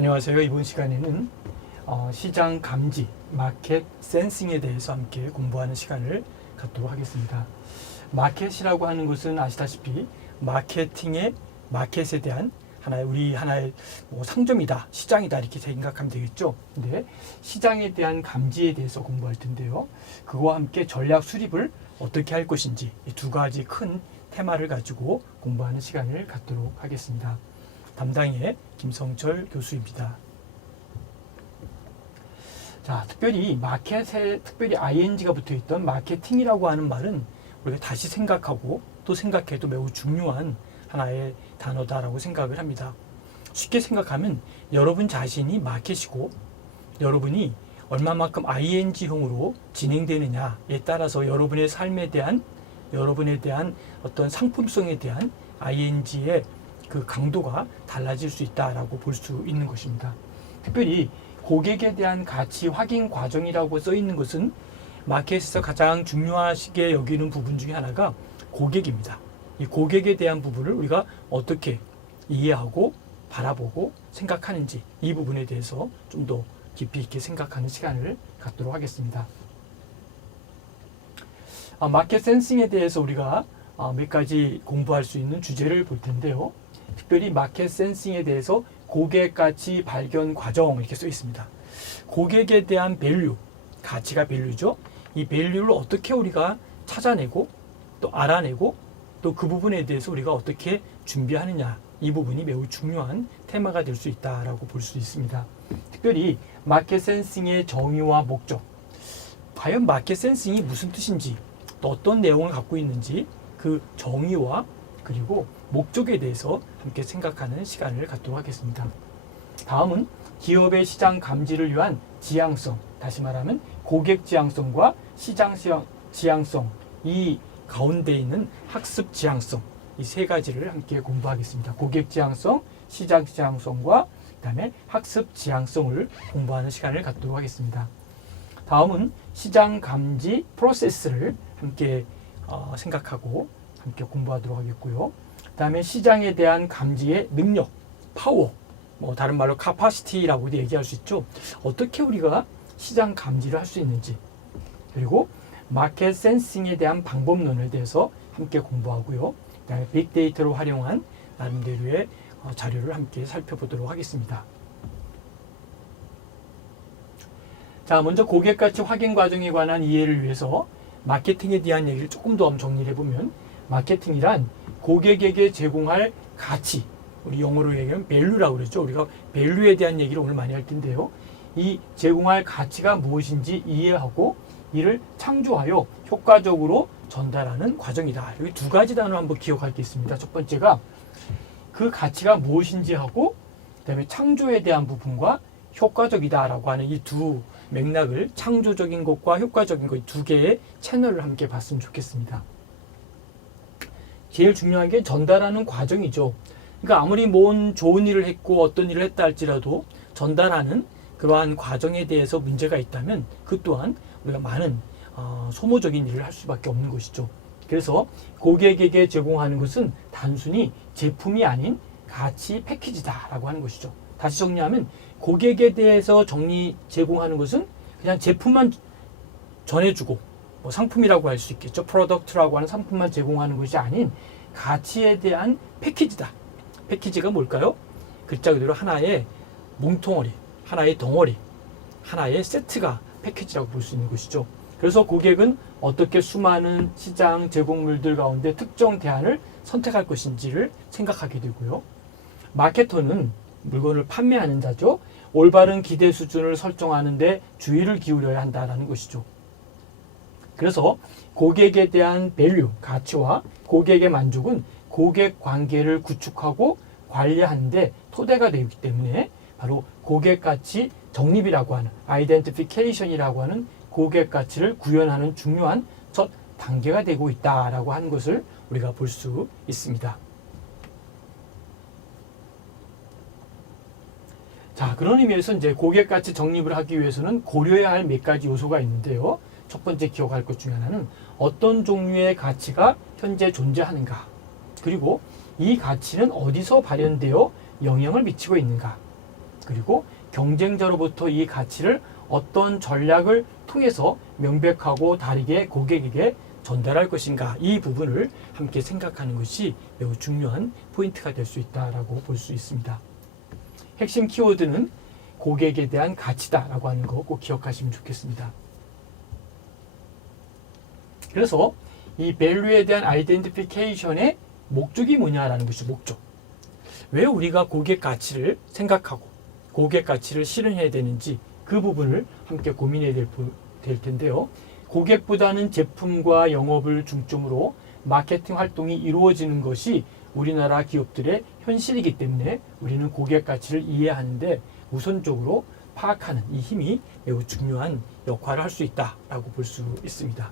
안녕하세요. 이번 시간에는 시장 감지, 마켓 센싱에 대해서 함께 공부하는 시간을 갖도록 하겠습니다. 마켓이라고 하는 것은 아시다시피 마켓에 대한 하나의 상점이다, 시장이다 이렇게 생각하면 되겠죠. 근데 시장에 대한 감지에 대해서 공부할 텐데요. 그와 함께 전략 수립을 어떻게 할 것인지 이 두 가지 큰 테마를 가지고 공부하는 시간을 갖도록 하겠습니다. 담당의 김성철 교수입니다. 자, 특별히 특별히 ing가 붙어있던 마케팅이라고 하는 말은 우리가 다시 생각하고 또 생각해도 매우 중요한 하나의 단어다라고 생각을 합니다. 쉽게 생각하면 여러분 자신이 마켓이고 여러분이 얼마만큼 ing형으로 진행되느냐에 따라서 여러분의 어떤 상품성에 대한 ing의 그 강도가 달라질 수 있다라고 볼 수 있는 것입니다. 특별히 고객에 대한 가치 확인 과정이라고 써 있는 것은 마켓에서 가장 중요하게 여기는 부분 중에 하나가 고객입니다. 이 고객에 대한 부분을 우리가 어떻게 이해하고 바라보고 생각하는지 이 부분에 대해서 좀 더 깊이 있게 생각하는 시간을 갖도록 하겠습니다. 마켓 센싱에 대해서 우리가 몇 가지 공부할 수 있는 주제를 볼 텐데요. 특별히 마켓 센싱에 대해서 고객 가치 발견 과정 이렇게 써 있습니다. 고객에 대한 밸류, 가치가 밸류죠. 이 밸류를 어떻게 우리가 찾아내고 또 알아내고 또 그 부분에 대해서 우리가 어떻게 준비하느냐, 이 부분이 매우 중요한 테마가 될 수 있다라고 볼 수 있습니다. 특별히 마켓 센싱의 정의와 목적, 과연 마켓 센싱이 무슨 뜻인지 또 어떤 내용을 갖고 있는지 그 정의와 그리고 목적에 대해서 함께 생각하는 시간을 갖도록 하겠습니다. 다음은 기업의 시장 감지를 위한 지향성, 다시 말하면 고객 지향성과 시장 지향성, 이 가운데 있는 학습 지향성, 이 세 가지를 함께 공부하겠습니다. 고객 지향성, 시장 지향성과 그다음에 학습 지향성을 공부하는 시간을 갖도록 하겠습니다. 다음은 시장 감지 프로세스를 함께 생각하고 함께 공부하도록 하겠고요. 그 다음에 시장에 대한 감지의 능력, 파워, 다른 말로 카파시티라고도 얘기할 수 있죠. 어떻게 우리가 시장 감지를 할 수 있는지, 그리고 마켓 센싱에 대한 방법론에 대해서 함께 공부하고요. 그 다음에 빅데이터를 활용한 나름대로의 자료를 함께 살펴보도록 하겠습니다. 자, 먼저 고객 가치 확인 과정에 관한 이해를 위해서 마케팅에 대한 얘기를 조금 더 정리를 해보면, 마케팅이란 고객에게 제공할 가치, 우리 영어로 얘기하면 value라고 그랬죠. 우리가 value에 대한 얘기를 오늘 많이 할 텐데요. 이 제공할 가치가 무엇인지 이해하고 이를 창조하여 효과적으로 전달하는 과정이다. 여기 두 가지 단어를 한번 기억할 게 있습니다. 첫 번째가 그 가치가 무엇인지 하고, 그 다음에 창조에 대한 부분과 효과적이다라고 하는 이 두 맥락을, 창조적인 것과 효과적인 것, 두 개의 채널을 함께 봤으면 좋겠습니다. 제일 중요한 게 전달하는 과정이죠. 그러니까 아무리 뭔 좋은 일을 했고 어떤 일을 했다 할지라도 전달하는 그러한 과정에 대해서 문제가 있다면 그 또한 우리가 많은 소모적인 일을 할 수밖에 없는 것이죠. 그래서 고객에게 제공하는 것은 단순히 제품이 아닌 가치 패키지다라고 하는 것이죠. 다시 정리하면 고객에 대해서 제공하는 것은 그냥 제품만 전해주고 상품이라고 할 수 있겠죠. 프로덕트라고 하는 상품만 제공하는 것이 아닌 가치에 대한 패키지다. 패키지가 뭘까요? 글자 그대로 하나의 뭉텅어리, 하나의 덩어리, 하나의 세트가 패키지라고 볼 수 있는 것이죠. 그래서 고객은 어떻게 수많은 시장 제공물들 가운데 특정 대안을 선택할 것인지를 생각하게 되고요. 마케터는 물건을 판매하는 자죠. 올바른 기대 수준을 설정하는 데 주의를 기울여야 한다는 것이죠. 그래서 고객에 대한 밸류, 가치와 고객의 만족은 고객 관계를 구축하고 관리하는 데 토대가 되기 때문에 바로 고객 가치 정립이라고 하는, 아이덴티피케이션이라고 하는 고객 가치를 구현하는 중요한 첫 단계가 되고 있다라고 하는 것을 우리가 볼 수 있습니다. 자, 그런 의미에서 이제 고객 가치 정립을 하기 위해서는 고려해야 할 몇 가지 요소가 있는데요. 첫 번째 기억할 것 중에 하나는 어떤 종류의 가치가 현재 존재하는가, 그리고 이 가치는 어디서 발현되어 영향을 미치고 있는가, 그리고 경쟁자로부터 이 가치를 어떤 전략을 통해서 명백하고 다르게 고객에게 전달할 것인가, 이 부분을 함께 생각하는 것이 매우 중요한 포인트가 될 수 있다라고 볼 수 있습니다. 핵심 키워드는 고객에 대한 가치다라고 하는 거 꼭 기억하시면 좋겠습니다. 그래서 이 밸류에 대한 아이덴티피케이션의 목적이 뭐냐라는 것이 목적. 왜 우리가 고객 가치를 생각하고 고객 가치를 실현해야 되는지 그 부분을 함께 고민해야 될 텐데요. 고객보다는 제품과 영업을 중점으로 마케팅 활동이 이루어지는 것이 우리나라 기업들의 현실이기 때문에 우리는 고객 가치를 이해하는데 우선적으로 파악하는 이 힘이 매우 중요한 역할을 할 수 있다라고 볼 수 있습니다.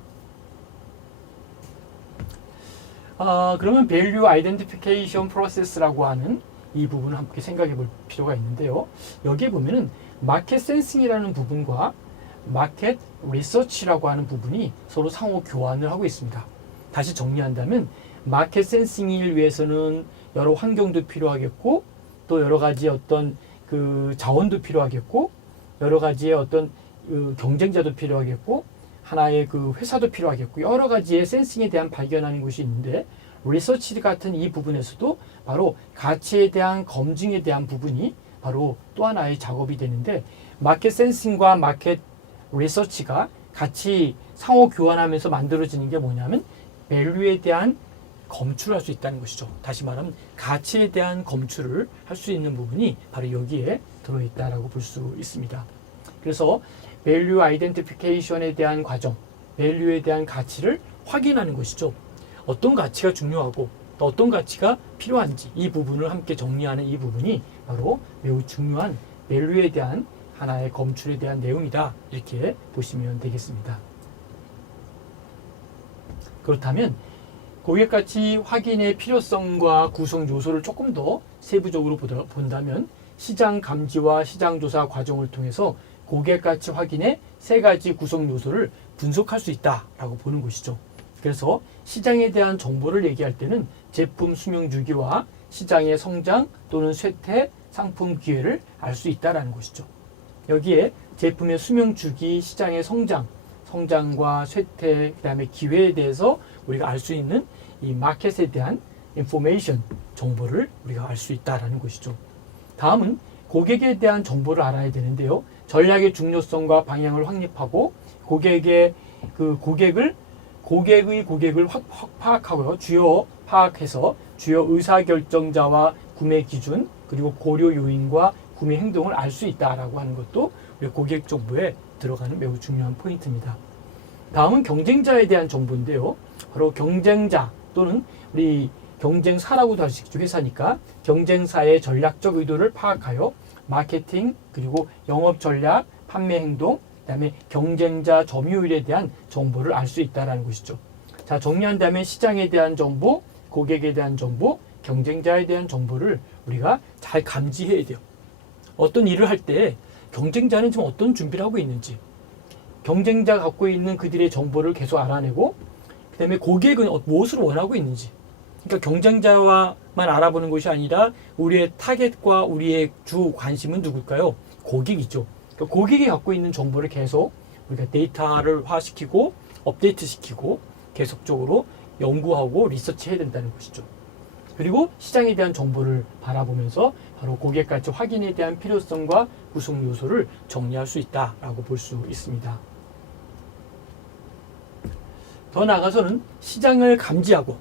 그러면 Value Identification Process라고 하는 이 부분을 함께 생각해 볼 필요가 있는데요. 여기에 보면은 마켓 센싱이라는 부분과 마켓 리서치라고 하는 부분이 서로 상호 교환을 하고 있습니다. 다시 정리한다면 마켓 센싱을 위해서는 여러 환경도 필요하겠고 또 여러 가지 어떤 그 자원도 필요하겠고 여러 가지의 어떤 경쟁자도 필요하겠고 하나의 그 회사도 필요하겠고 여러 가지의 센싱에 대한 발견하는 것이 있는데 리서치 같은 이 부분에서도 바로 가치에 대한 검증에 대한 부분이 바로 또 하나의 작업이 되는데 마켓 센싱과 마켓 리서치가 같이 상호 교환하면서 만들어지는 게 뭐냐면 밸류에 대한 검출을 할 수 있다는 것이죠. 다시 말하면 가치에 대한 검출을 할 수 있는 부분이 바로 여기에 들어있다라고 볼 수 있습니다. 그래서 밸류 아이덴티피케이션에 대한 과정, 밸류에 대한 가치를 확인하는 것이죠. 어떤 가치가 중요하고 또 어떤 가치가 필요한지 이 부분을 함께 정리하는 이 부분이 바로 매우 중요한 밸류에 대한 하나의 검출에 대한 내용이다. 이렇게 보시면 되겠습니다. 그렇다면 고객가치 확인의 필요성과 구성 요소를 조금 더 세부적으로 본다면 시장 감지와 시장 조사 과정을 통해서 고객가치 확인의 세 가지 구성 요소를 분석할 수 있다라고 보는 것이죠. 그래서 시장에 대한 정보를 얘기할 때는 제품 수명 주기와 시장의 성장 또는 쇠퇴, 상품 기회를 알 수 있다라는 것이죠. 여기에 제품의 수명 주기, 시장의 성장과 쇠퇴, 그다음에 기회에 대해서 우리가 알 수 있는 이 마켓에 대한 인포메이션, 정보를 우리가 알 수 있다라는 것이죠. 다음은 고객에 대한 정보를 알아야 되는데요. 전략의 중요성과 방향을 확립하고 고객의 고객을 확 파악하고요. 파악해서 주요 의사결정자와 구매 기준 그리고 고려 요인과 구매 행동을 알 수 있다라고 하는 것도 우리 고객 정보에 들어가는 매우 중요한 포인트입니다. 다음은 경쟁자에 대한 정보인데요. 바로 경쟁자 또는 우리 경쟁사라고도 할 수 있죠. 회사니까 경쟁사의 전략적 의도를 파악하여 마케팅 그리고 영업 전략, 판매 행동, 그다음에 경쟁자 점유율에 대한 정보를 알 수 있다는 것이죠. 자, 정리한다면 시장에 대한 정보, 고객에 대한 정보, 경쟁자에 대한 정보를 우리가 잘 감지해야 돼요. 어떤 일을 할 때 경쟁자는 지금 어떤 준비를 하고 있는지, 경쟁자가 갖고 있는 그들의 정보를 계속 알아내고, 그 다음에 고객은 무엇을 원하고 있는지. 그러니까 경쟁자만 알아보는 것이 아니라 우리의 타겟과 우리의 주 관심은 누굴까요? 고객이죠. 그러니까 고객이 갖고 있는 정보를 계속 우리가 데이터를 화시키고 업데이트시키고 계속적으로 연구하고 리서치해야 된다는 것이죠. 그리고 시장에 대한 정보를 바라보면서 바로 고객 가치 확인에 대한 필요성과 구성 요소를 정리할 수 있다라고 볼 수 있습니다. 더 나아가서는 시장을 감지하고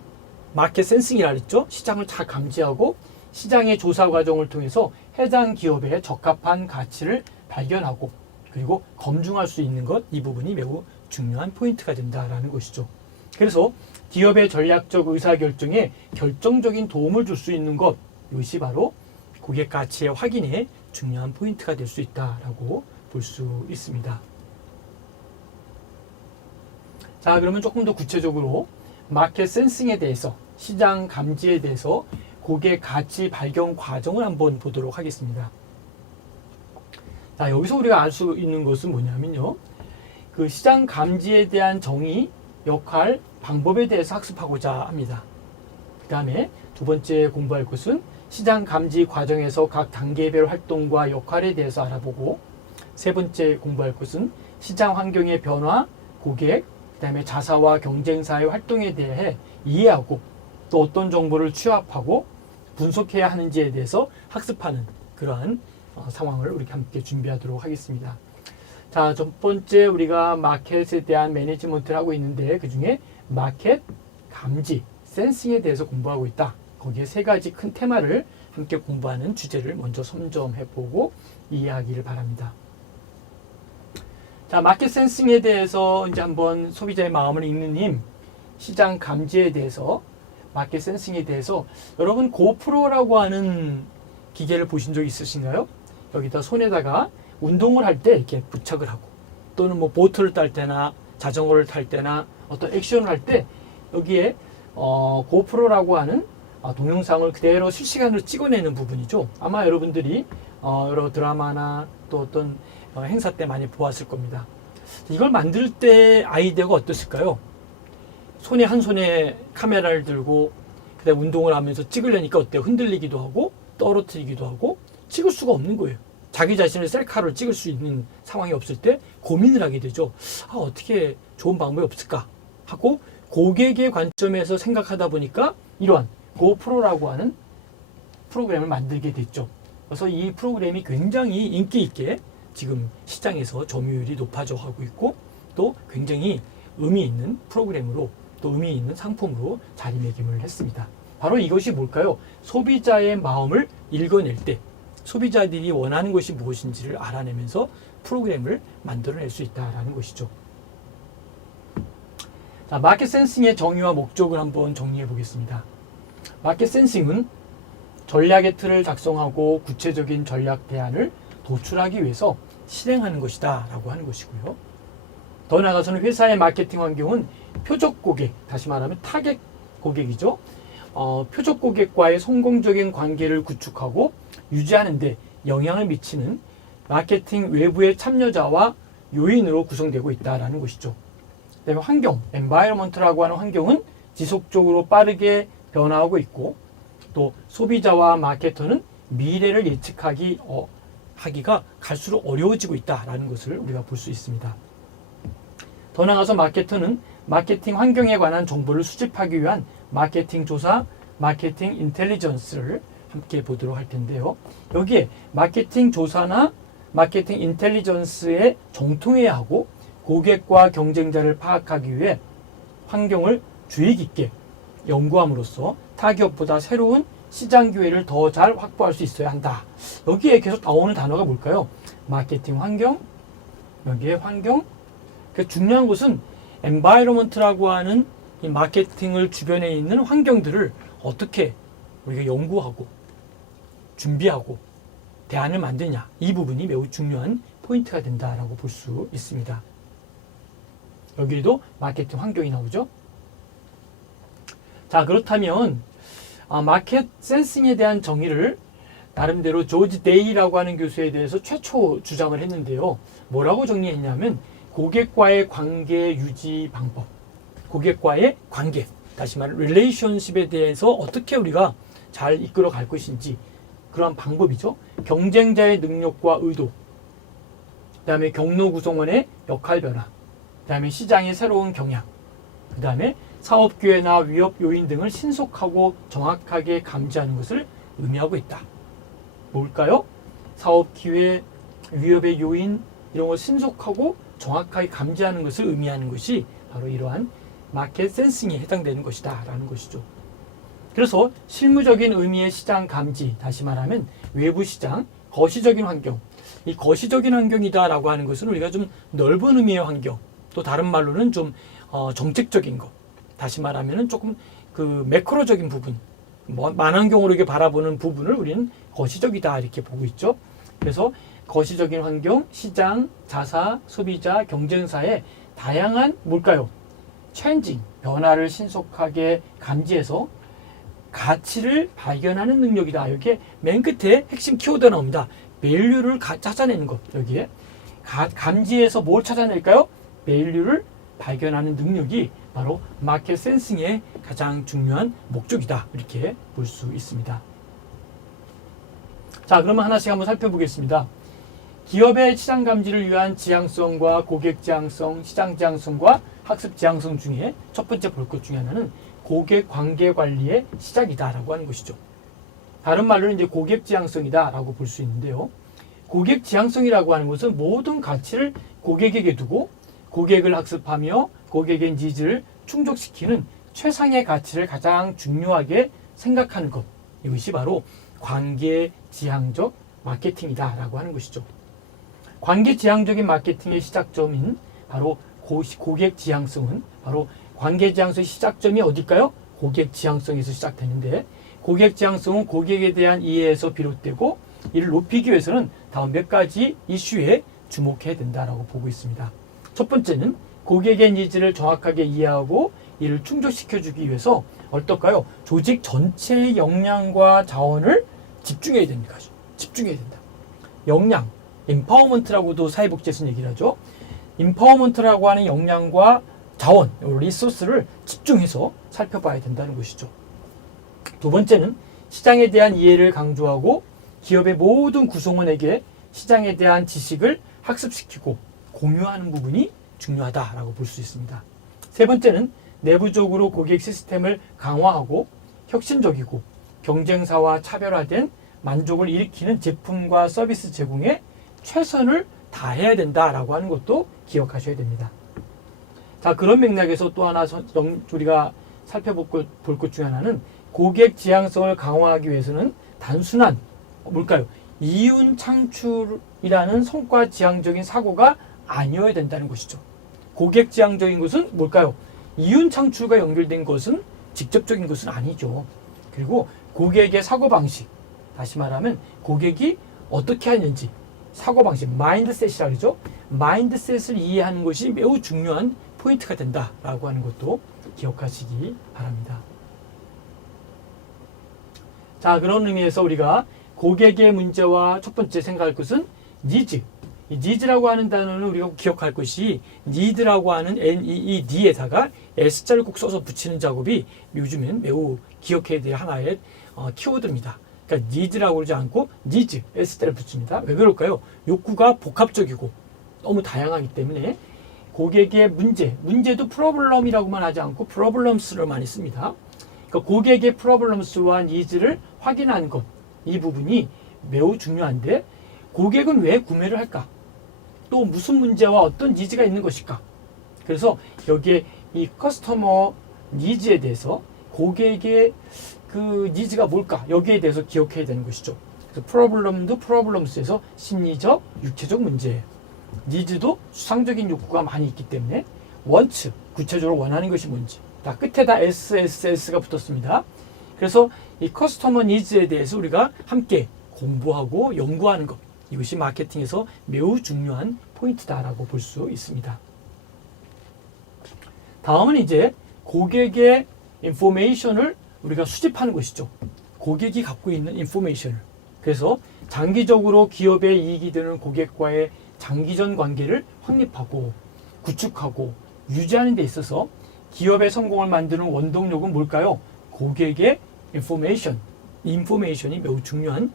마켓 센싱이라 했죠. 시장을 잘 감지하고 시장의 조사 과정을 통해서 해당 기업의 적합한 가치를 발견하고 그리고 검증할 수 있는 것, 이 부분이 매우 중요한 포인트가 된다라는 것이죠. 그래서 기업의 전략적 의사결정에 결정적인 도움을 줄 수 있는 것, 이것이 바로 고객 가치의 확인에 중요한 포인트가 될 수 있다라고 볼 수 있습니다. 자, 그러면 조금 더 구체적으로 마켓 센싱에 대해서, 시장 감지에 대해서 고객 가치 발견 과정을 한번 보도록 하겠습니다. 자, 여기서 우리가 알 수 있는 것은 뭐냐면요. 그 시장 감지에 대한 정의, 역할, 방법에 대해서 학습하고자 합니다. 그 다음에 두 번째 공부할 것은 시장 감지 과정에서 각 단계별 활동과 역할에 대해서 알아보고, 세 번째 공부할 것은 시장 환경의 변화, 고객, 그다음에 자사와 경쟁사의 활동에 대해 이해하고 또 어떤 정보를 취합하고 분석해야 하는지에 대해서 학습하는 그러한 상황을 우리 함께 준비하도록 하겠습니다. 자, 첫 번째 우리가 마켓에 대한 매니지먼트를 하고 있는데 그 중에 마켓, 감지, 센싱에 대해서 공부하고 있다. 거기에 세 가지 큰 테마를 함께 공부하는 주제를 먼저 선점해보고 이해하기를 바랍니다. 자, 마켓 센싱에 대해서 이제 한번 소비자의 마음을 읽는 힘, 시장 감지에 대해서, 마켓 센싱에 대해서 여러분 고프로라고 하는 기계를 보신 적 있으신가요? 여기다 손에다가 운동을 할 때 이렇게 부착을 하고 또는 뭐 보트를 탈 때나 자전거를 탈 때나 어떤 액션을 할 때 여기에 고프로라고 하는 동영상을 그대로 실시간으로 찍어내는 부분이죠. 아마 여러분들이 여러 드라마나 또 어떤 행사 때 많이 보았을 겁니다. 이걸 만들 때 아이디어가 어땠을까요? 한 손에 카메라를 들고 그다음 운동을 하면서 찍으려니까 어때요? 흔들리기도 하고 떨어뜨리기도 하고 찍을 수가 없는 거예요. 자기 자신을 셀카로 찍을 수 있는 상황이 없을 때 고민을 하게 되죠. 어떻게 좋은 방법이 없을까 하고 고객의 관점에서 생각하다 보니까 이러한 고프로라고 하는 프로그램을 만들게 됐죠. 그래서 이 프로그램이 굉장히 인기 있게 지금 시장에서 점유율이 높아져 가고 있고 또 굉장히 의미 있는 프로그램으로 또 의미 있는 상품으로 자리매김을 했습니다. 바로 이것이 뭘까요? 소비자의 마음을 읽어낼 때 소비자들이 원하는 것이 무엇인지를 알아내면서 프로그램을 만들어낼 수 있다는 것이죠. 자, 마켓 센싱의 정의와 목적을 한번 정리해 보겠습니다. 마켓 센싱은 전략의 틀을 작성하고 구체적인 전략 대안을 도출하기 위해서 실행하는 것이다 라고 하는 것이고요. 더 나아가서는 회사의 마케팅 환경은 표적 고객, 다시 말하면 타겟 고객이죠. 표적 고객과의 성공적인 관계를 구축하고 유지하는 데 영향을 미치는 마케팅 외부의 참여자와 요인으로 구성되고 있다는 것이죠. 그다음에 환경, environment라고 하는 환경은 지속적으로 빠르게 변화하고 있고 또 소비자와 마케터는 미래를 하기가 갈수록 어려워지고 있다는 것을 우리가 볼 수 있습니다. 더 나아가서 마케터는 마케팅 환경에 관한 정보를 수집하기 위한 마케팅 조사, 마케팅 인텔리전스를 함께 보도록 할 텐데요. 여기에 마케팅 조사나 마케팅 인텔리전스에 정통해야 하고 고객과 경쟁자를 파악하기 위해 환경을 주의 깊게 연구함으로써 타 기업보다 새로운 시장 기회를 더 잘 확보할 수 있어야 한다. 여기에 계속 나오는 단어가 뭘까요? 마케팅 환경, 여기에 환경. 중요한 것은 environment라고 하는 이 마케팅을 주변에 있는 환경들을 어떻게 우리가 연구하고 준비하고 대안을 만드냐, 이 부분이 매우 중요한 포인트가 된다라고 볼 수 있습니다. 여기도 마케팅 환경이 나오죠. 자, 그렇다면 마켓 센싱에 대한 정의를 나름대로 조지 데이라고 하는 교수에 대해서 최초 주장을 했는데요. 뭐라고 정리했냐면 고객과의 관계 유지 방법, 고객과의 관계, 다시 말해 릴레이션십에 대해서 어떻게 우리가 잘 이끌어 갈 것인지 그러한 방법이죠. 경쟁자의 능력과 의도, 그 다음에 경로 구성원의 역할 변화, 그 다음에 시장의 새로운 경향, 그 다음에 사업 기회나 위협 요인 등을 신속하고 정확하게 감지하는 것을 의미하고 있다. 뭘까요? 사업 기회, 위협의 요인 이런 걸 신속하고 정확하게 감지하는 것을 의미하는 것이 바로 이러한 마켓 센싱에 해당되는 것이다 라는 것이죠. 그래서 실무적인 의미의 시장 감지, 다시 말하면 외부 시장, 거시적인 환경, 이 거시적인 환경이다 라고 하는 것은 우리가 좀 넓은 의미의 환경, 또 다른 말로는 좀 정책적인 것, 다시 말하면 조금 그 매크로적인 부분, 만환경으로 이렇게 바라보는 부분을 우리는 거시적이다 이렇게 보고 있죠. 그래서 거시적인 환경, 시장, 자사, 소비자, 경쟁사의 다양한 뭘까요? 체인징, 변화를 신속하게 감지해서 가치를 발견하는 능력이다. 여기에 맨 끝에 핵심 키워드가 나옵니다. 밸류를 찾아내는 것. 여기에 감지해서 뭘 찾아낼까요? 밸류를 발견하는 능력이 바로 마켓 센싱의 가장 중요한 목적이다. 이렇게 볼 수 있습니다. 자, 그러면 하나씩 한번 살펴보겠습니다. 기업의 시장 감지를 위한 지향성과 고객 지향성, 시장 지향성과 학습 지향성 중에 첫 번째 볼 것 중에 하나는 고객 관계 관리의 시작이다라고 하는 것이죠. 다른 말로는 이제 고객 지향성이다라고 볼 수 있는데요. 고객 지향성이라고 하는 것은 모든 가치를 고객에게 두고 고객을 학습하며 고객의 니즈를 충족시키는 최상의 가치를 가장 중요하게 생각하는 것. 이것이 바로 관계 지향적 마케팅이다라고 하는 것이죠. 관계 지향적인 마케팅의 시작점인 바로 고객 지향성은 바로 관계 지향성의 시작점이 어딜까요? 고객 지향성에서 시작되는데 고객 지향성은 고객에 대한 이해에서 비롯되고 이를 높이기 위해서는 다음 몇 가지 이슈에 주목해야 된다라고 보고 있습니다. 첫 번째는 고객의 니즈를 정확하게 이해하고 이를 충족시켜주기 위해서 어떨까요? 조직 전체의 역량과 자원을 집중해야 됩니다. 집중해야 된다. 역량, empowerment라고도 사회복지에서는 얘기를 하죠. empowerment라고 하는 역량과 자원, 리소스를 집중해서 살펴봐야 된다는 것이죠. 두 번째는 시장에 대한 이해를 강조하고 기업의 모든 구성원에게 시장에 대한 지식을 학습시키고 공유하는 부분이 중요하다라고 볼 수 있습니다. 세 번째는 내부적으로 고객 시스템을 강화하고 혁신적이고 경쟁사와 차별화된 만족을 일으키는 제품과 서비스 제공에 최선을 다해야 된다라고 하는 것도 기억하셔야 됩니다. 자, 그런 맥락에서 또 하나 우리가 살펴볼 것 중에 하나는 고객 지향성을 강화하기 위해서는 단순한 뭘까요? 이윤 창출이라는 성과 지향적인 사고가 아니어야 된다는 것이죠. 고객 지향적인 것은 뭘까요? 이윤 창출과 연결된 것은 직접적인 것은 아니죠. 그리고 고객의 사고방식, 다시 말하면 고객이 어떻게 하는지 사고방식, 마인드셋이라고 그러죠. 마인드셋을 이해하는 것이 매우 중요한 포인트가 된다라고 하는 것도 기억하시기 바랍니다. 자, 그런 의미에서 우리가 고객의 문제와 첫 번째 생각할 것은 니즈. 이 니즈라고 하는 단어는 우리가 기억할 것이 need라고 하는 need에다가 s자를 꼭 써서 붙이는 작업이 요즘엔 매우 기억해야 될 하나의 키워드입니다. 그러니까 need라고 그러지 않고 needs, s자를 붙입니다. 왜 그럴까요? 욕구가 복합적이고 너무 다양하기 때문에 고객의 문제도 problem이라고만 하지 않고 problems를 많이 씁니다. 그러니까 고객의 problems와 needs를 확인하는 것, 이 부분이 매우 중요한데 고객은 왜 구매를 할까? 또 무슨 문제와 어떤 니즈가 있는 것일까? 그래서 여기에 이 커스터머 니즈에 대해서 고객의 그 니즈가 뭘까? 여기에 대해서 기억해야 되는 것이죠. 그래서 프로블럼도 프로블럼스에서 심리적, 육체적 문제예요. 니즈도 수상적인 욕구가 많이 있기 때문에 원츠, 구체적으로 원하는 것이 뭔지. 다 끝에다 SSS가 붙었습니다. 그래서 이 커스터머 니즈에 대해서 우리가 함께 공부하고 연구하는 것. 이것이 마케팅에서 매우 중요한 포인트다라고 볼 수 있습니다. 다음은 이제 고객의 인포메이션을 우리가 수집하는 것이죠. 고객이 갖고 있는 인포메이션을. 그래서 장기적으로 기업에 이익이 되는 고객과의 장기전 관계를 확립하고 구축하고 유지하는 데 있어서 기업의 성공을 만드는 원동력은 뭘까요? 고객의 인포메이션이 매우 중요한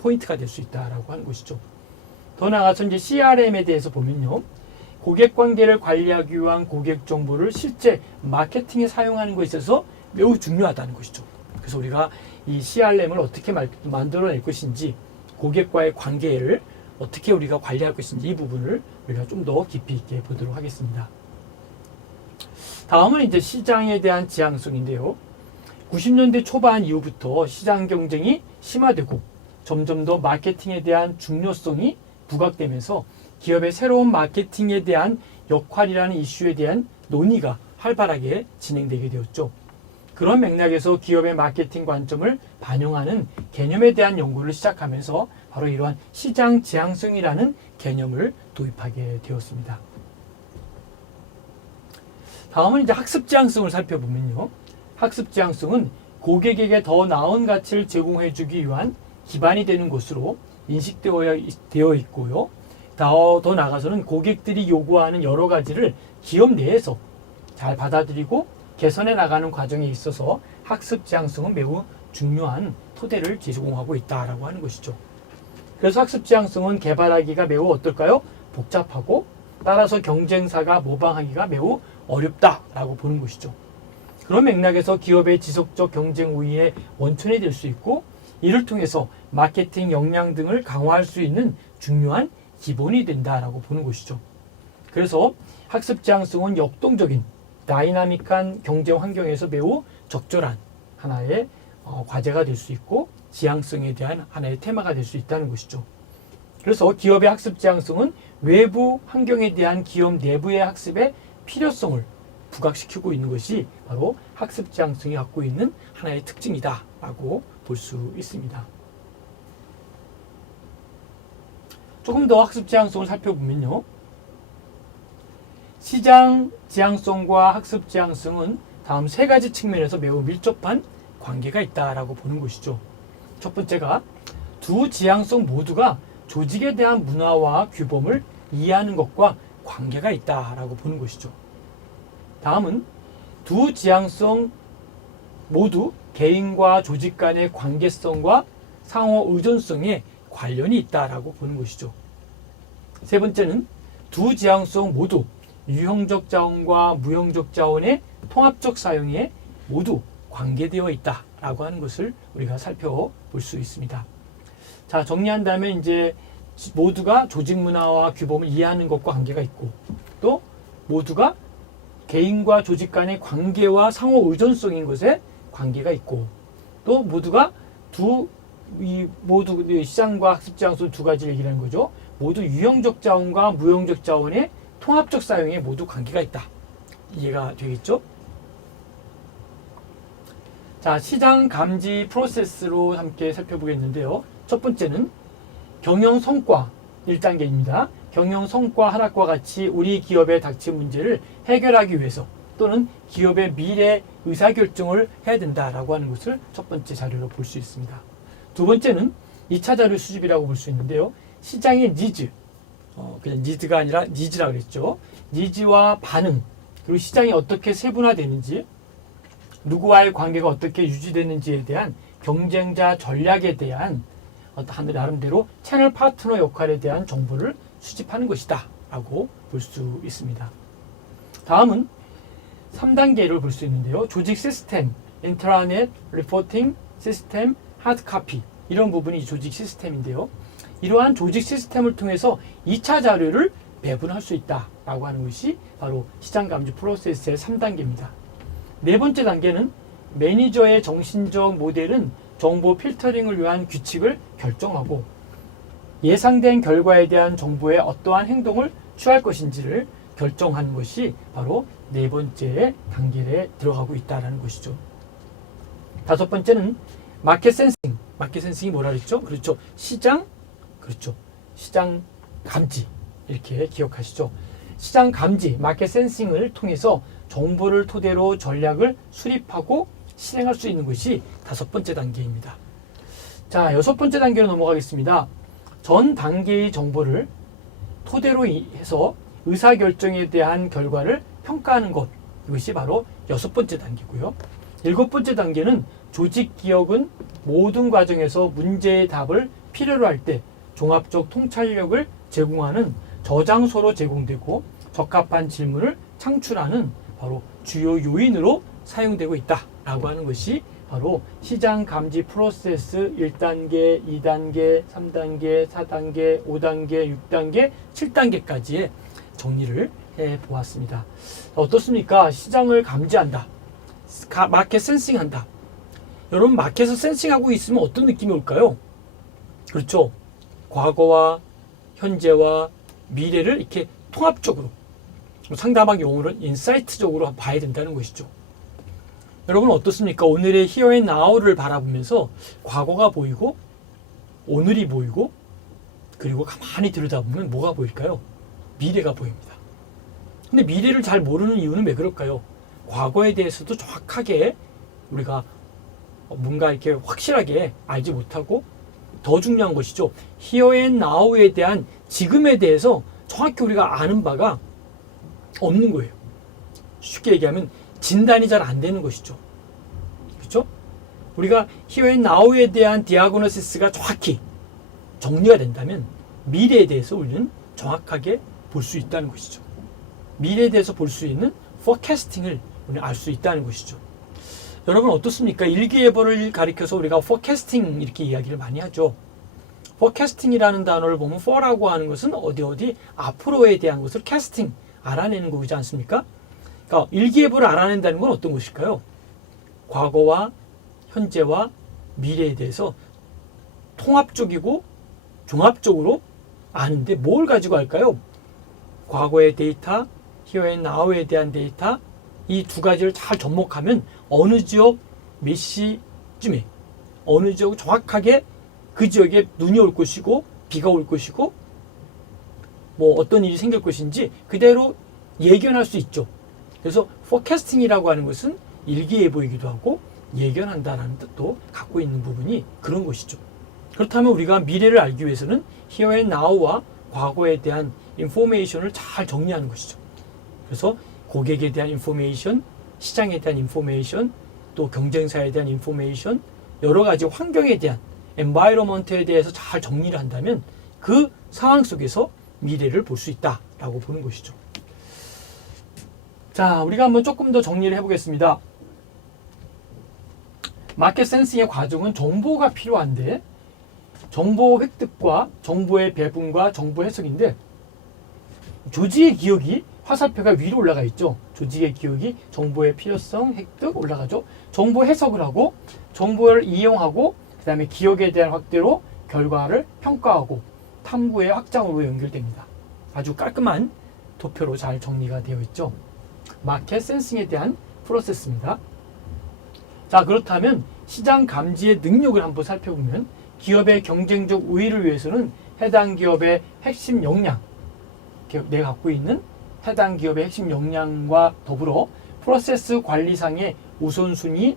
포인트가 될 수 있다라고 하는 것이죠. 더 나아가서 이제 CRM에 대해서 보면요. 고객 관계를 관리하기 위한 고객 정보를 실제 마케팅에 사용하는 것에 있어서 매우 중요하다는 것이죠. 그래서 우리가 이 CRM을 어떻게 만들어낼 것인지 고객과의 관계를 어떻게 우리가 관리할 것인지 이 부분을 우리가 좀 더 깊이 있게 보도록 하겠습니다. 다음은 이제 시장에 대한 지향성인데요. 90년대 초반 이후부터 시장 경쟁이 심화되고 점점 더 마케팅에 대한 중요성이 부각되면서 기업의 새로운 마케팅에 대한 역할이라는 이슈에 대한 논의가 활발하게 진행되게 되었죠. 그런 맥락에서 기업의 마케팅 관점을 반영하는 개념에 대한 연구를 시작하면서 바로 이러한 시장 지향성이라는 개념을 도입하게 되었습니다. 다음은 이제 학습 지향성을 살펴보면요. 학습 지향성은 고객에게 더 나은 가치를 제공해 주기 위한 기반이 되는 것으로 인식되어 있고요. 더 나아가서는 고객들이 요구하는 여러 가지를 기업 내에서 잘 받아들이고 개선해 나가는 과정에 있어서 학습 지향성은 매우 중요한 토대를 제공하고 있다라고 하는 것이죠. 그래서 학습 지향성은 개발하기가 매우 어떨까요? 복잡하고 따라서 경쟁사가 모방하기가 매우 어렵다라고 보는 것이죠. 그런 맥락에서 기업의 지속적 경쟁 우위의 원천이 될 수 있고 이를 통해서 마케팅 역량 등을 강화할 수 있는 중요한 기본이 된다라고 보는 것이죠. 그래서 학습 지향성은 역동적인 다이나믹한 경쟁 환경에서 매우 적절한 하나의 과제가 될 수 있고 지향성에 대한 하나의 테마가 될 수 있다는 것이죠. 그래서 기업의 학습 지향성은 외부 환경에 대한 기업 내부의 학습의 필요성을 부각시키고 있는 것이 바로 학습 지향성이 갖고 있는 하나의 특징이다라고 볼 수 있습니다. 조금 더 학습 지향성을 살펴보면요. 시장 지향성과 학습 지향성은 다음 세 가지 측면에서 매우 밀접한 관계가 있다라고 보는 것이죠. 첫 번째가 두 지향성 모두가 조직에 대한 문화와 규범을 이해하는 것과 관계가 있다라고 보는 것이죠. 다음은 두 지향성 모두 개인과 조직 간의 관계성과 상호 의존성에 관련이 있다라고 보는 것이죠. 세 번째는 두 지향성 모두 유형적 자원과 무형적 자원의 통합적 사용에 모두 관계되어 있다라고 하는 것을 우리가 살펴볼 수 있습니다. 자, 정리한다면 이제 모두가 조직 문화와 규범을 이해하는 것과 관계가 있고 또 모두가 개인과 조직 간의 관계와 상호 의존성인 것에 관계가 있고 또 모두가 모두 시장과 학습 지향성 두 가지를 얘기하는 거죠. 모두 유형적 자원과 무형적 자원의 통합적 사용에 모두 관계가 있다. 이해가 되겠죠? 자, 시장 감지 프로세스로 함께 살펴보겠는데요. 첫 번째는 경영 성과 1단계입니다. 경영 성과 하락과 같이 우리 기업에 닥친 문제를 해결하기 위해서 또는 기업의 미래 의사결정을 해야 된다라고 하는 것을 첫 번째 자료로 볼 수 있습니다. 두 번째는 2차 자료 수집이라고 볼 수 있는데요. 시장의 니즈, 그냥 니즈가 아니라 니즈라고 그랬죠. 니즈와 반응, 그리고 시장이 어떻게 세분화되는지, 누구와의 관계가 어떻게 유지되는지에 대한 경쟁자 전략에 대한 어떤 나름대로 채널 파트너 역할에 대한 정보를 수집하는 것이다 라고 볼 수 있습니다. 다음은 3단계를 볼 수 있는데요. 조직 시스템, 인트라넷, 리포팅, 시스템, 하드카피 이런 부분이 조직 시스템인데요. 이러한 조직 시스템을 통해서 2차 자료를 배분할 수 있다라고 하는 것이 바로 시장 감지 프로세스의 3단계입니다. 네 번째 단계는 매니저의 정신적 모델은 정보 필터링을 위한 규칙을 결정하고 예상된 결과에 대한 정보에 어떠한 행동을 취할 것인지를 결정하는 것이 바로 네 번째 단계에 들어가고 있다는 것이죠. 다섯 번째는 마켓 센싱. 마켓 센싱이 뭐라 그랬죠? 그렇죠. 시장 감지. 이렇게 기억하시죠. 시장 감지, 마켓 센싱을 통해서 정보를 토대로 전략을 수립하고 실행할 수 있는 것이 다섯 번째 단계입니다. 자, 여섯 번째 단계로 넘어가겠습니다. 전 단계의 정보를 토대로 해서 의사결정에 대한 결과를 평가하는 것. 이것이 바로 여섯 번째 단계고요. 일곱 번째 단계는 조직 기억은 모든 과정에서 문제의 답을 필요로 할 때 종합적 통찰력을 제공하는 저장소로 제공되고 적합한 질문을 창출하는 바로 주요 요인으로 사용되고 있다라고 하는 것이 바로 시장 감지 프로세스 1단계, 2단계, 3단계, 4단계, 5단계, 6단계, 7단계까지의 정리를 해보았습니다. 어떻습니까? 시장을 감지한다. 마켓 센싱한다. 여러분 마켓을 센싱하고 있으면 어떤 느낌이 올까요? 그렇죠. 과거와 현재와 미래를 이렇게 통합적으로 상담학 용어로는 인사이트적으로 봐야 된다는 것이죠. 여러분 어떻습니까? 오늘의 here and now를 바라보면서 과거가 보이고 오늘이 보이고 그리고 가만히 들여다보면 뭐가 보일까요? 미래가 보입니다. 근데 미래를 잘 모르는 이유는 왜 그럴까요? 과거에 대해서도 정확하게 우리가 뭔가 이렇게 확실하게 알지 못하고 더 중요한 것이죠. here and now에 대한 지금에 대해서 정확히 우리가 아는 바가 없는 거예요. 쉽게 얘기하면 진단이 잘 안 되는 것이죠. 그렇죠? 우리가 here and now에 대한 디아그노시스가 정확히 정리가 된다면 미래에 대해서 우리는 정확하게 볼 수 있다는 것이죠. 미래에 대해서 볼 수 있는 포캐스팅을 우리는 알 수 있다는 것이죠. 여러분 어떻습니까? 일기예보를 가리켜서 우리가 포캐스팅 이렇게 이야기를 많이 하죠. 포캐스팅이라는 단어를 보면 for라고 하는 것은 어디 앞으로에 대한 것을 캐스팅 알아내는 거지 않습니까? 그러니까 일기예보를 알아낸다는 건 어떤 것일까요? 과거와 현재와 미래에 대해서 통합적이고 종합적으로 아는데 뭘 가지고 할까요? 과거의 데이터, here and now에 대한 데이터, 이 두 가지를 잘 접목하면 어느 지역 몇 시쯤에 어느 지역 정확하게 그 지역에 눈이 올 것이고 비가 올 것이고 뭐 어떤 일이 생길 것인지 그대로 예견할 수 있죠. 그래서 forecasting이라고 하는 것은 일기예보이기도 하고 예견한다라는 뜻도 갖고 있는 부분이 그런 것이죠. 그렇다면 우리가 미래를 알기 위해서는 here and now와 과거에 대한 인포메이션을 잘 정리하는 것이죠. 그래서 고객에 대한 인포메이션, 시장에 대한 인포메이션, 또 경쟁사에 대한 인포메이션, 여러 가지 환경에 대한 environment에 대해서 잘 정리를 한다면 그 상황 속에서 미래를 볼 수 있다라고 보는 것이죠. 자, 우리가 한번 조금 더 정리를 해보겠습니다. 마켓 센싱의 과정은 정보가 필요한데 정보 획득과 정보의 배분과 정보 해석인데 조직의 기억이 화살표가 위로 올라가 있죠. 조직의 기억이 정보의 필요성, 획득 올라가죠. 정보 해석을 하고 정보를 이용하고 그 다음에 기억에 대한 확대로 결과를 평가하고 탐구의 확장으로 연결됩니다. 아주 깔끔한 도표로 잘 정리가 되어 있죠. 마켓 센싱에 대한 프로세스입니다. 자, 그렇다면 시장 감지의 능력을 한번 살펴보면 기업의 경쟁적 우위를 위해서는 해당 기업의 핵심 역량, 내가 갖고 있는 해당 기업의 핵심 역량과 더불어 프로세스 관리상의 우선순위,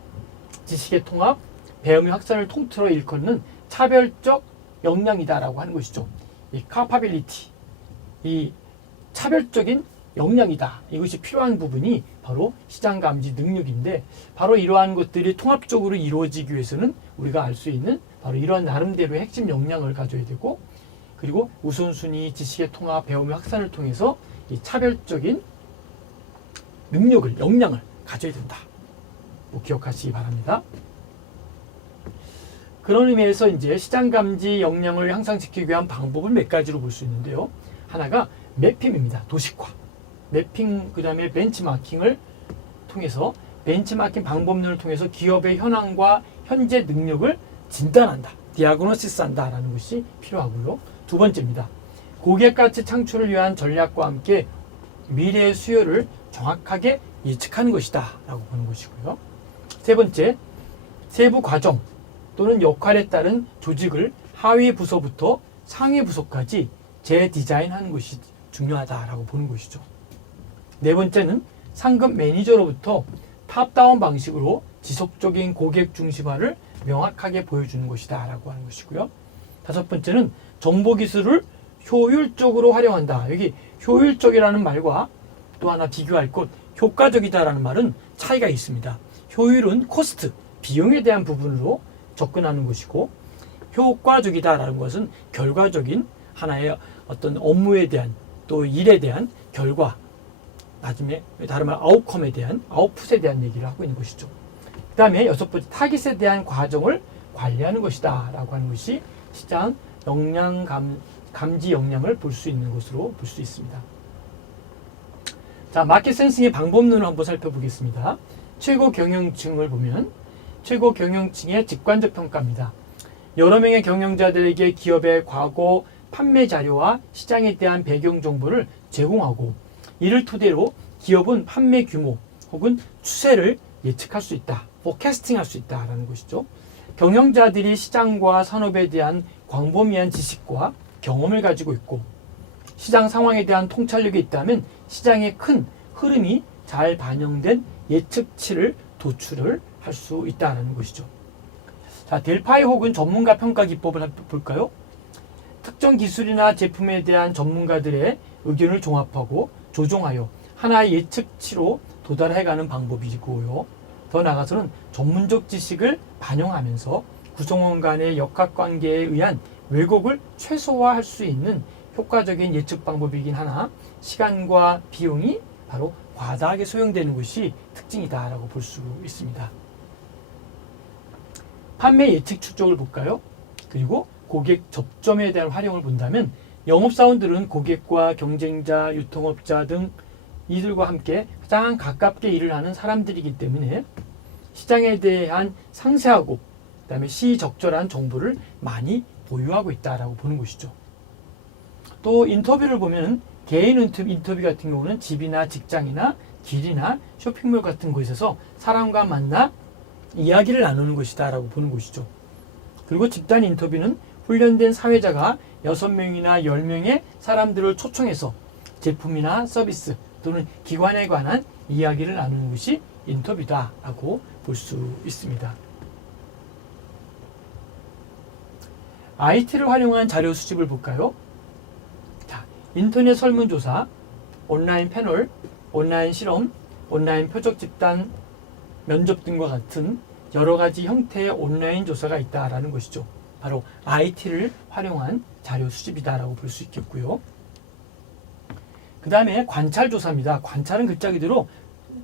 지식의 통합, 배움의 확산을 통틀어 일컫는 차별적 역량이다라고 하는 것이죠. 이 capability, 이 차별적인 역량이다. 이것이 필요한 부분이 바로 시장 감지 능력인데 바로 이러한 것들이 통합적으로 이루어지기 위해서는 우리가 알 수 있는 바로 이러한 나름대로의 핵심 역량을 가져야 되고 그리고 우선순위, 지식의 통합, 배움의 확산을 통해서 이 차별적인 능력을, 역량을 가져야 된다. 뭐 기억하시기 바랍니다. 그런 의미에서 이제 시장 감지 역량을 향상시키기 위한 방법을 몇 가지로 볼 수 있는데요. 하나가 매핑입니다. 도식화. 매핑, 그 다음에 벤치마킹을 통해서 벤치마킹 방법론을 통해서 기업의 현황과 현재 능력을 진단한다. 디아그노시스 한다라는 것이 필요하고요. 두 번째입니다. 고객 가치 창출을 위한 전략과 함께 미래의 수요를 정확하게 예측하는 것이다 라고 보는 것이고요. 세 번째, 세부 과정 또는 역할에 따른 조직을 하위 부서부터 상위 부서까지 재디자인하는 것이 중요하다라고 보는 것이죠. 네 번째는 상급 매니저로부터 탑다운 방식으로 지속적인 고객 중심화를 명확하게 보여주는 것이다 라고 하는 것이고요. 다섯 번째는 정보기술을 효율적으로 활용한다. 여기 효율적이라는 말과 또 하나 비교할 것 효과적이다라는 말은 차이가 있습니다. 효율은 코스트, 비용에 대한 부분으로 접근하는 것이고 효과적이다라는 것은 결과적인 하나의 어떤 업무에 대한 또 일에 대한 결과 나중에 다른 말 아웃컴에 대한 아웃풋에 대한 얘기를 하고 있는 것이죠. 그 다음에 여섯 번째 타깃에 대한 과정을 관리하는 것이다 라고 하는 것이 시장 역량 감지 역량을 볼 수 있는 것으로 볼 수 있습니다. 자, 마켓 센싱의 방법론을 한번 살펴보겠습니다. 최고 경영층을 보면 최고 경영층의 직관적 평가입니다. 여러 명의 경영자들에게 기업의 과거 판매 자료와 시장에 대한 배경 정보를 제공하고 이를 토대로 기업은 판매 규모 혹은 추세를 예측할 수 있다. 포캐스팅 할 수 있다라는 것이죠. 경영자들이 시장과 산업에 대한 광범위한 지식과 경험을 가지고 있고 시장 상황에 대한 통찰력이 있다면 시장의 큰 흐름이 잘 반영된 예측치를 도출을 할 수 있다는 것이죠. 자, 델파이 혹은 전문가 평가 기법을 볼까요? 특정 기술이나 제품에 대한 전문가들의 의견을 종합하고 조정하여 하나의 예측치로 도달해가는 방법이고요. 더 나아가서는 전문적 지식을 반영하면서 구성원 간의 역학관계에 의한 왜곡을 최소화할 수 있는 효과적인 예측 방법이긴 하나 시간과 비용이 바로 과다하게 소요되는 것이 특징이다라고 볼 수 있습니다. 판매 예측 추적을 볼까요? 그리고 고객 접점에 대한 활용을 본다면 영업사원들은 고객과 경쟁자, 유통업자 등 이들과 함께 가장 가깝게 일을 하는 사람들이기 때문에 시장에 대한 상세하고 그다음에 시적절한 정보를 많이 보유하고 있다라고 보는 것이죠. 또 인터뷰를 보면 개인 인터뷰 같은 경우는 집이나 직장이나 길이나 쇼핑몰 같은 곳에서 사람과 만나 이야기를 나누는 것이다라고 보는 것이죠. 그리고 집단 인터뷰는 훈련된 사회자가 6명이나 10명의 사람들을 초청해서 제품이나 서비스 또는 기관에 관한 이야기를 나누는 것이 인터뷰다라고 볼 수 있습니다. IT를 활용한 자료 수집을 볼까요? 자, 인터넷 설문조사, 온라인 패널, 온라인 실험, 온라인 표적 집단, 면접 등과 같은 여러 가지 형태의 온라인 조사가 있다라는 것이죠. 바로 IT를 활용한 자료 수집이다라고 볼 수 있겠고요. 그 다음에 관찰 조사입니다. 관찰은 글자 그대로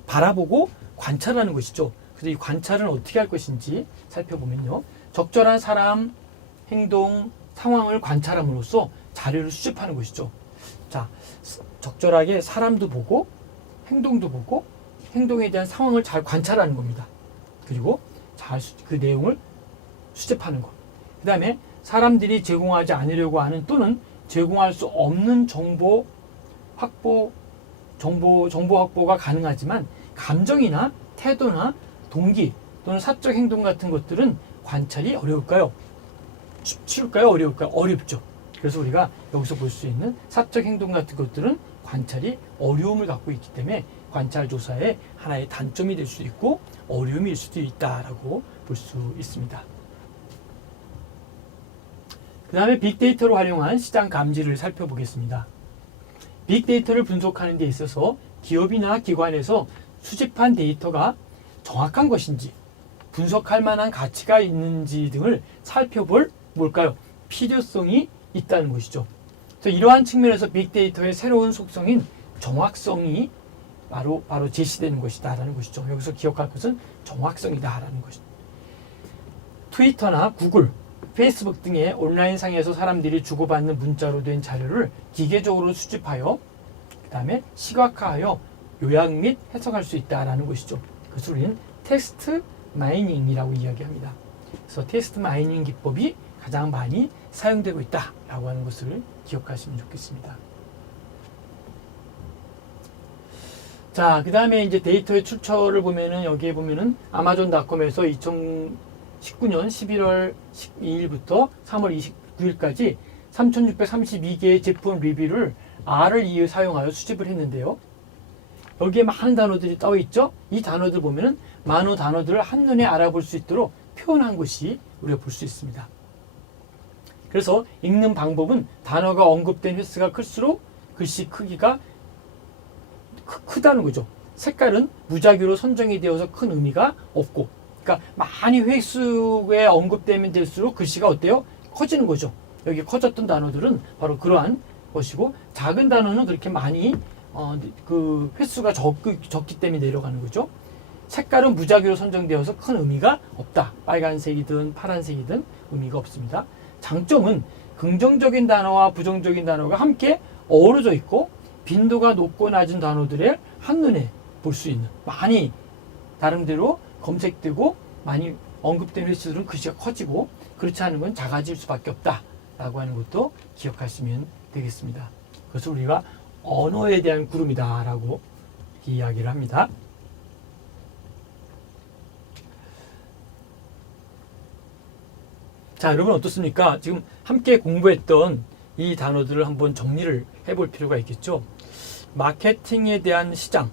바라보고 관찰하는 것이죠. 그래서 이 관찰은 어떻게 할 것인지 살펴보면요. 적절한 사람, 행동, 상황을 관찰함으로써 자료를 수집하는 것이죠. 자, 적절하게 사람도 보고 행동도 보고 행동에 대한 상황을 잘 관찰하는 겁니다. 그리고 잘 그 내용을 수집하는 것. 그 다음에 사람들이 제공하지 않으려고 하는 또는 제공할 수 없는 정보 확보가 가능하지만 감정이나 태도나 동기 또는 사적 행동 같은 것들은 관찰이 어려울까요? 쉬울까요? 어려울까요? 어렵죠. 그래서 우리가 여기서 볼 수 있는 사적 행동 같은 것들은 관찰이 어려움을 갖고 있기 때문에 관찰 조사의 하나의 단점이 될 수도 있고 어려움일 수도 있다라고 볼 수 있습니다. 그 다음에 빅데이터를 활용한 시장 감지를 살펴보겠습니다. 빅데이터를 분석하는 데 있어서 기업이나 기관에서 수집한 데이터가 정확한 것인지 분석할 만한 가치가 있는지 등을 살펴볼 뭘까요? 필요성이 있다는 것이죠. 그래서 이러한 측면에서 빅데이터의 새로운 속성인 정확성이 바로 제시되는 것이다라는 것이죠. 여기서 기억할 것은 정확성이다라는 것이죠. 트위터나 구글, 페이스북 등의 온라인상에서 사람들이 주고받는 문자로 된 자료를 기계적으로 수집하여 그 다음에 시각화하여 요약 및 해석할 수 있다라는 것이죠. 그것을 우리는 텍스트 마이닝이라고 이야기합니다. 그래서 텍스트 마이닝 기법이 가장 많이 사용되고 있다라고 하는 것을 기억하시면 좋겠습니다. 자, 그 다음에 이제 데이터의 출처를 보면은 여기에 보면은 아마존닷컴에서 2019년 11월 12일부터 3월 29일까지 3,632개의 제품 리뷰를 R을 이유 사용하여 수집을 했는데요. 여기에 많은 단어들이 떠 있죠. 이 단어들 보면은 많은 단어들을 한눈에 알아볼 수 있도록 표현한 것이 우리가 볼 수 있습니다. 그래서 읽는 방법은 단어가 언급된 횟수가 클수록 글씨 크기가 크다는 거죠. 색깔은 무작위로 선정이 되어서 큰 의미가 없고, 그러니까 많이 횟수에 언급되면 될수록 글씨가 어때요? 커지는 거죠. 여기 커졌던 단어들은 바로 그러한 것이고, 작은 단어는 그렇게 많이 그 횟수가 적기 때문에 내려가는 거죠. 색깔은 무작위로 선정되어서 큰 의미가 없다. 빨간색이든 파란색이든 의미가 없습니다. 장점은 긍정적인 단어와 부정적인 단어가 함께 어우러져 있고 빈도가 높고 낮은 단어들을 한눈에 볼 수 있는, 많이 나름대로 검색되고 많이 언급된 횟수들은 글씨가 커지고 그렇지 않은 건 작아질 수밖에 없다라고 하는 것도 기억하시면 되겠습니다. 그래서 우리가 언어에 대한 구름이다라고 이야기를 합니다. 자, 여러분 어떻습니까? 지금 함께 공부했던 이 단어들을 한번 정리를 해볼 필요가 있겠죠. 마케팅에 대한 시장,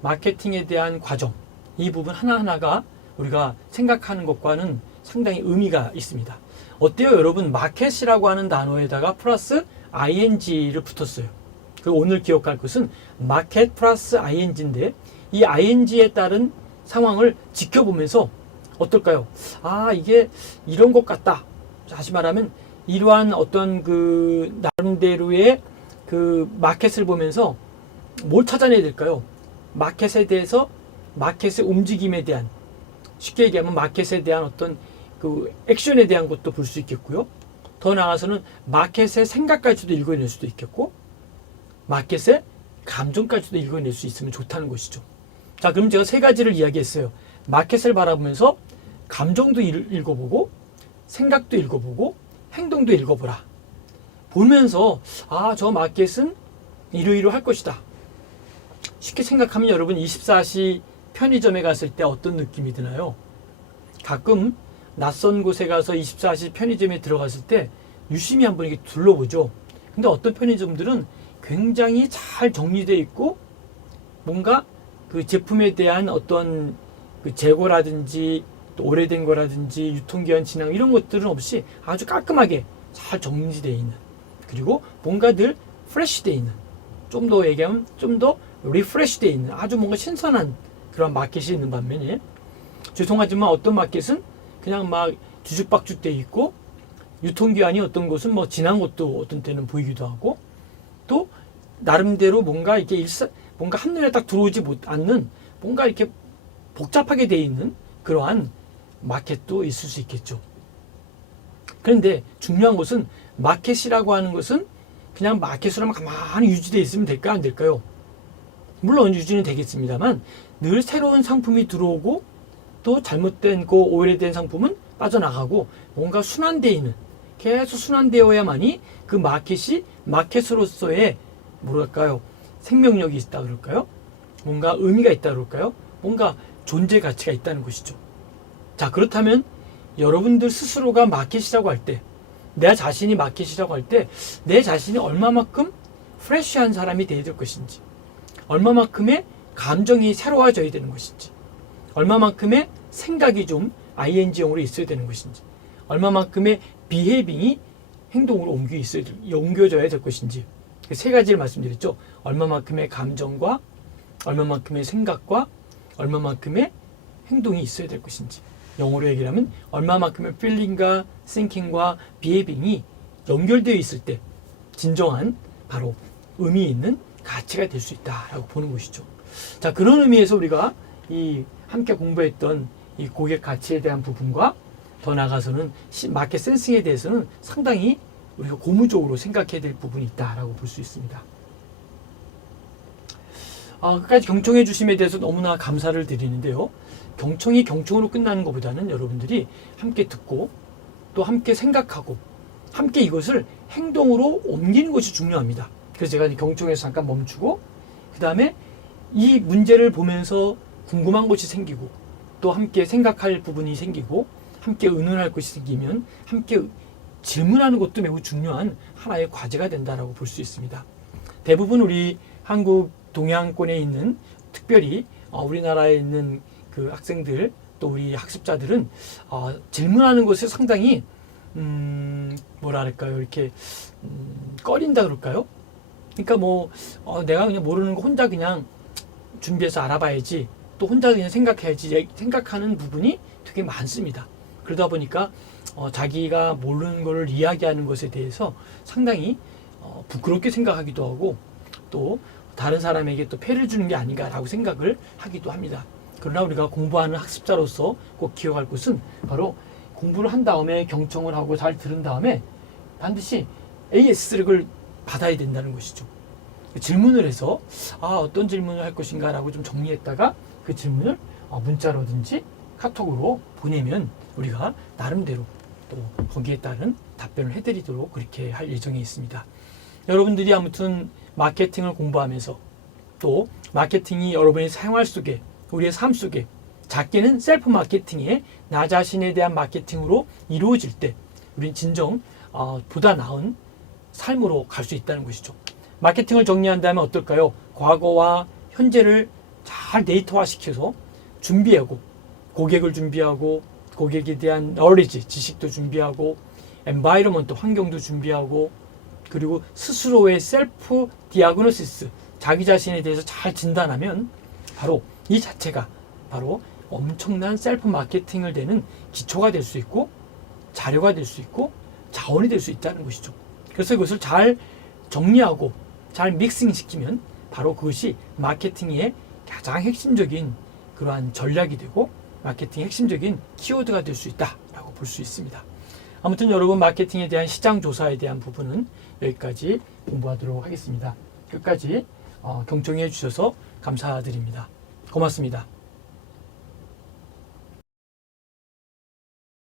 마케팅에 대한 과정, 이 부분 하나하나가 우리가 생각하는 것과는 상당히 의미가 있습니다. 어때요, 여러분? 마켓이라고 하는 단어에다가 플러스 ing를 붙었어요. 그리고 오늘 기억할 것은 마켓 플러스 ing인데 이 ing에 따른 상황을 지켜보면서 어떨까요? 아, 이게 이런 것 같다. 다시 말하면 이러한 어떤 그 나름대로의 그 마켓을 보면서 뭘 찾아내야 될까요? 마켓에 대해서, 마켓의 움직임에 대한, 쉽게 얘기하면 마켓에 대한 어떤 그 액션에 대한 것도 볼 수 있겠고요. 더 나아가서는 마켓의 생각까지도 읽어낼 수도 있겠고, 마켓의 감정까지도 읽어낼 수 있으면 좋다는 것이죠. 자, 그럼 제가 세 가지를 이야기했어요. 마켓을 바라보면서 감정도 읽어보고, 생각도 읽어보고, 행동도 읽어보라. 보면서 저 마켓은 이러이러할 것이다. 쉽게 생각하면 여러분 24시 편의점에 갔을 때 어떤 느낌이 드나요? 가끔 낯선 곳에 가서 24시 편의점에 들어갔을 때 유심히 한번 이렇게 둘러보죠. 근데 어떤 편의점들은 굉장히 잘 정리되어 있고 뭔가 그 제품에 대한 어떤 그 재고라든지 또 오래된 거라든지 유통기한 지난 이런 것들은 없이 아주 깔끔하게 잘 정리되어 있는, 그리고 뭔가 늘 프레시되어 있는, 좀 더 얘기하면 좀 더 리프레시되어 있는 아주 뭔가 신선한 그런 마켓이 있는 반면에, 죄송하지만 어떤 마켓은 그냥 막 뒤죽박죽 되어 있고 유통기한이 어떤 곳은 뭐 지난 것도 어떤 때는 보이기도 하고, 또 나름대로 뭔가 이렇게 뭔가 한눈에 딱 들어오지 않는 뭔가 이렇게 복잡하게 되어 있는 그러한 마켓도 있을 수 있겠죠. 그런데 중요한 것은 마켓이라고 하는 것은 그냥 마켓으로만 가만히 유지되어 있으면 될까 안 될까요? 물론 유지는 되겠습니다만 늘 새로운 상품이 들어오고 또 잘못된 오래된 상품은 빠져나가고 뭔가 순환되어 있는, 계속 순환되어야만이 그 마켓이 마켓으로서의 뭐랄까요, 생명력이 있다 그럴까요? 뭔가 의미가 있다 그럴까요? 뭔가 존재 가치가 있다는 것이죠. 자, 그렇다면 여러분들 스스로가 마켓이라고 할 때, 내 자신이 마켓이라고 할 때 내 자신이 얼마만큼 프레쉬한 사람이 되어야 될 것인지, 얼마만큼의 감정이 새로워져야 되는 것인지, 얼마만큼의 생각이 좀 ing형으로 있어야 되는 것인지, 얼마만큼의 비헤빙이 행동으로 옮겨져야 될 것인지, 세 가지를 말씀드렸죠. 얼마만큼의 감정과 얼마만큼의 생각과 얼마만큼의 행동이 있어야 될 것인지, 영어로 얘기하면 얼마만큼의 feeling과 thinking과 behaving이 연결되어 있을 때 진정한 바로 의미 있는 가치가 될 수 있다라고 보는 것이죠. 자, 그런 의미에서 우리가 이 함께 공부했던 이 고객 가치에 대한 부분과 더 나아가서는 마켓 센싱에 대해서는 상당히 우리가 고무적으로 생각해야 될 부분이 있다라고 볼 수 있습니다. 끝까지 경청해 주심에 대해서 너무나 감사를 드리는데요. 경청이 경청으로 끝나는 것보다는 여러분들이 함께 듣고 또 함께 생각하고 함께 이것을 행동으로 옮기는 것이 중요합니다. 그래서 제가 경청에서 잠깐 멈추고 그 다음에 이 문제를 보면서 궁금한 것이 생기고 또 함께 생각할 부분이 생기고 함께 의논할 것이 생기면 함께 질문하는 것도 매우 중요한 하나의 과제가 된다라고 볼 수 있습니다. 대부분 우리 한국 동양권에 있는, 특별히 우리나라에 있는 그 학생들 또 우리 학습자들은 질문하는 것에 상당히 뭐랄까요, 이렇게 꺼린다 그럴까요? 그러니까 내가 그냥 모르는 거 혼자 그냥 준비해서 알아봐야지, 또 혼자 그냥 생각해야지 생각하는 부분이 되게 많습니다. 그러다 보니까 자기가 모르는 것을 이야기하는 것에 대해서 상당히 부끄럽게 생각하기도 하고 또 다른 사람에게 또 폐를 주는 게 아닌가라고 생각을 하기도 합니다. 그러나 우리가 공부하는 학습자로서 꼭 기억할 것은 바로 공부를 한 다음에 경청을 하고 잘 들은 다음에 반드시 AS를 받아야 된다는 것이죠. 질문을 해서 어떤 질문을 할 것인가 라고 좀 정리했다가 그 질문을 문자로든지 카톡으로 보내면 우리가 나름대로 또 거기에 따른 답변을 해드리도록 그렇게 할 예정에 있습니다. 여러분들이 아무튼 마케팅을 공부하면서 또 마케팅이 여러분의 생활 속에, 우리의 삶 속에, 작게는 셀프 마케팅에 나 자신에 대한 마케팅으로 이루어질 때 우리는 진정 보다 나은 삶으로 갈 수 있다는 것이죠. 마케팅을 정리한다면 어떨까요? 과거와 현재를 잘 데이터화시켜서 준비하고, 고객을 준비하고, 고객에 대한 knowledge, 지식도 준비하고, environment, 환경도 준비하고, 그리고 스스로의 셀프 디아그노시스, 자기 자신에 대해서 잘 진단하면 바로 이 자체가 바로 엄청난 셀프 마케팅을 되는 기초가 될 수 있고, 자료가 될 수 있고, 자원이 될 수 있다는 것이죠. 그래서 이것을 잘 정리하고 잘 믹싱시키면 바로 그것이 마케팅의 가장 핵심적인 그러한 전략이 되고 마케팅의 핵심적인 키워드가 될 수 있다라고 볼 수 있습니다. 아무튼 여러분 마케팅에 대한 시장 조사에 대한 부분은 여기까지 공부하도록 하겠습니다. 끝까지 경청해 주셔서 감사드립니다. 고맙습니다.